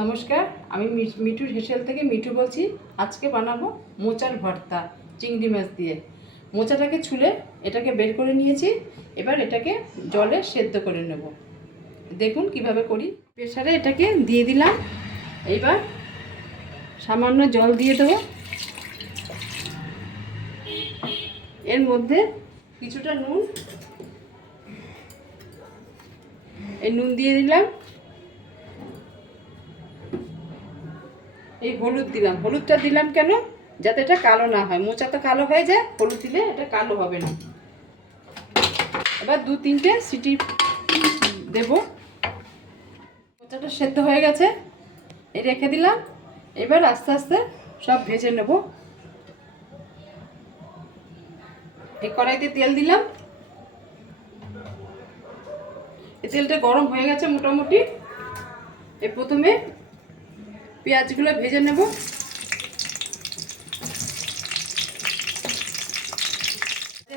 নমস্কার, আমি মিঠুর হেসেল থেকে মিঠু বলছি। আজকে বানাবো মোচার ভর্তা চিংড়ি মাছ দিয়ে। মোচাটাকে ছুলে এটাকে বের করে নিয়েছি। এবার এটাকে জলে সেদ্ধ করে নেব। দেখুন কিভাবে করি। প্রেসারে এটাকে দিয়ে দিলাম। এইবার সামান্য জল দিয়ে দেবো। এর মধ্যে কিছুটা নুন, এই নুন দিয়ে দিলাম। এই হলুদ দিলাম। হলুদটা দিলাম কেন? যাতে এটা কালো না হয়। মোচা তো কালো হয়ে যায়, হলুদ দিলে এটা কালো হবে না। এবার 2-3টে সিটি দেব। মোচাটা সেদ্ধ হয়ে গেছে, এই রেখে দিলাম। এবার আস্তে আস্তে সব ভেজে নেব। এই কড়াইতে তেল দিলাম। এই তেলটা গরম হয়ে গেছে মোটামুটি। এই প্রথমে পেঁয়াজগুলো ভেজে নেব।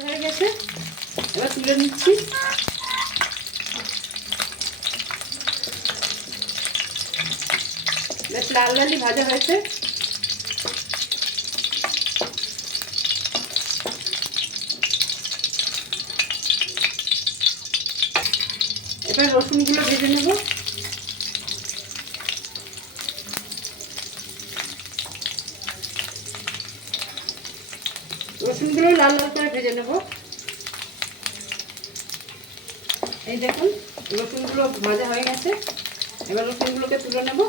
হয়ে গেছে, এবার তুলে নিচ্ছি। বেশ লাল লালই ভাজা হয়েছে। এবার রসুনগুলো ভেজে নেব। রসুনগুলো লাল লাল করে ভেজে নেব। এই দেখুন রসুনগুলো ভাজা হয়ে গেছে। এবার রসুনগুলোকে তুলে নেব।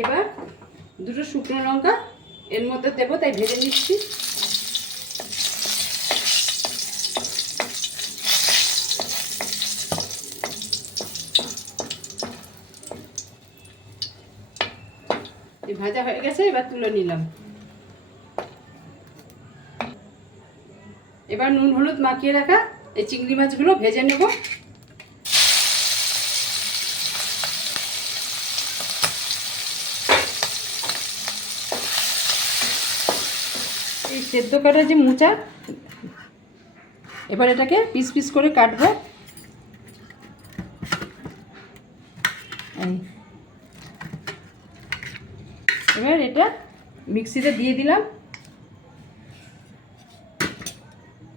এবার দুটো শুকনো লঙ্কা এর মধ্যে দেবো, তাই ভেজে নিচ্ছি। ভাজা হয়ে গেছে, এবার তুলে নিলাম। এবার নুন হলুদ মাখিয়ে রাখা এই চিংড়ি মাছগুলো ভেজে নেব। এই সেদ্ধ করা যে মোচা, এবার এটাকে পিস পিস করে কাটবো। এবার এটা মিক্সিতে দিয়ে দিলাম।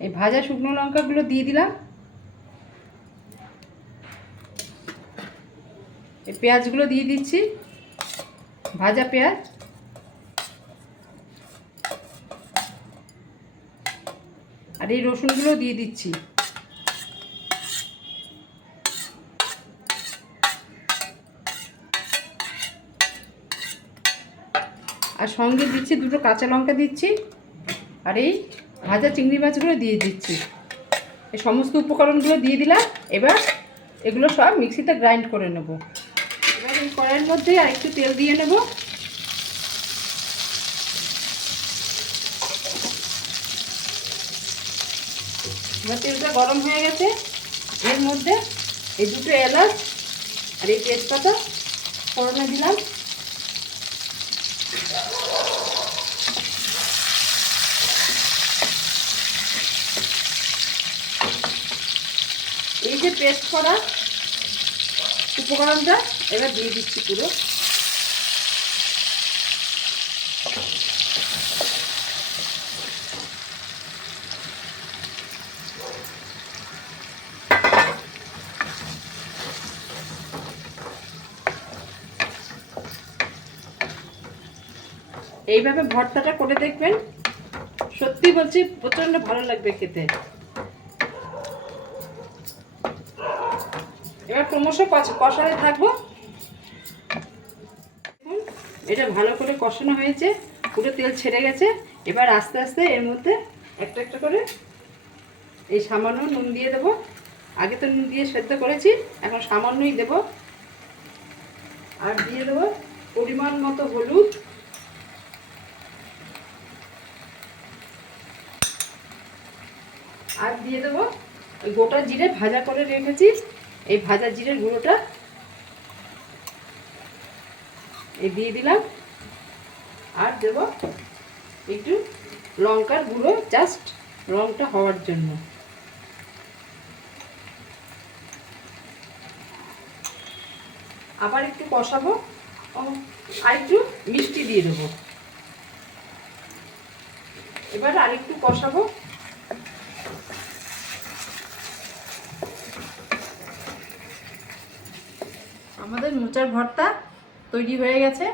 এই ভাজা শুকনো লঙ্কাগুলো দিয়ে দিলাম। এই পেঁয়াজগুলো দিয়ে দিচ্ছি, ভাজা পেঁয়াজ। আর এই রসুনগুলো দিয়ে দিচ্ছি। আর সঙ্গে দিচ্ছি দুটো কাঁচা লঙ্কা দিচ্ছি। আর এই ভাজা চিংড়ি মাছগুলো দিয়ে দিচ্ছি। এই সমস্ত উপকরণগুলো দিয়ে দিলাম। এবার এগুলো সব মিক্সিতে গ্রাইন্ড করে নেব। এবার এই কড়াইয়ের মধ্যে আর একটু তেল দিয়ে নেব। এবার তেলটা গরম হয়ে গেছে। এর মধ্যে এই দুটো এলাচ আর এই তেজপাতা ফোড়নে দিলাম। এই যে পেস্ট করা উপকরণটা এবার দিয়ে দিচ্ছি পুরো। এইভাবে ভর্তাটা করে দেখবেন, সত্যি বলছি প্রচন্ড ভালো লাগবে খেতে। এবার ক্রমশ কষাতে থাকবো। দেখুন এটা ভালো করে কষানো হয়েছে, পুরো তেল ছেড়ে গেছে। এবার আস্তে আস্তে এর মধ্যে একটা একটা করে এই সামান্য নুন দিয়ে দেবো। আগে তো নুন দিয়ে সেদ্ধ করেছি, এখন সামান্যই দেব। আর দিয়ে দেবো পরিমাণ মতো হলুদ। আর দিয়ে দেবো ওই গোটা জিরে ভাজা করে রেখেছি এই ভাজা জিরের গুঁড়োটা এই দিয়ে দিলাম, আর দেব একটু লঙ্কার গুঁড়ো, জাস্ট রংটা হওয়ার জন্য। আবার একটু কষাবো, আর একটু মিষ্টি দিয়ে দেবো। এবার আর একটু কষাবো। আমাদের মোচার ভর্তা তৈরি হয়ে গেছে।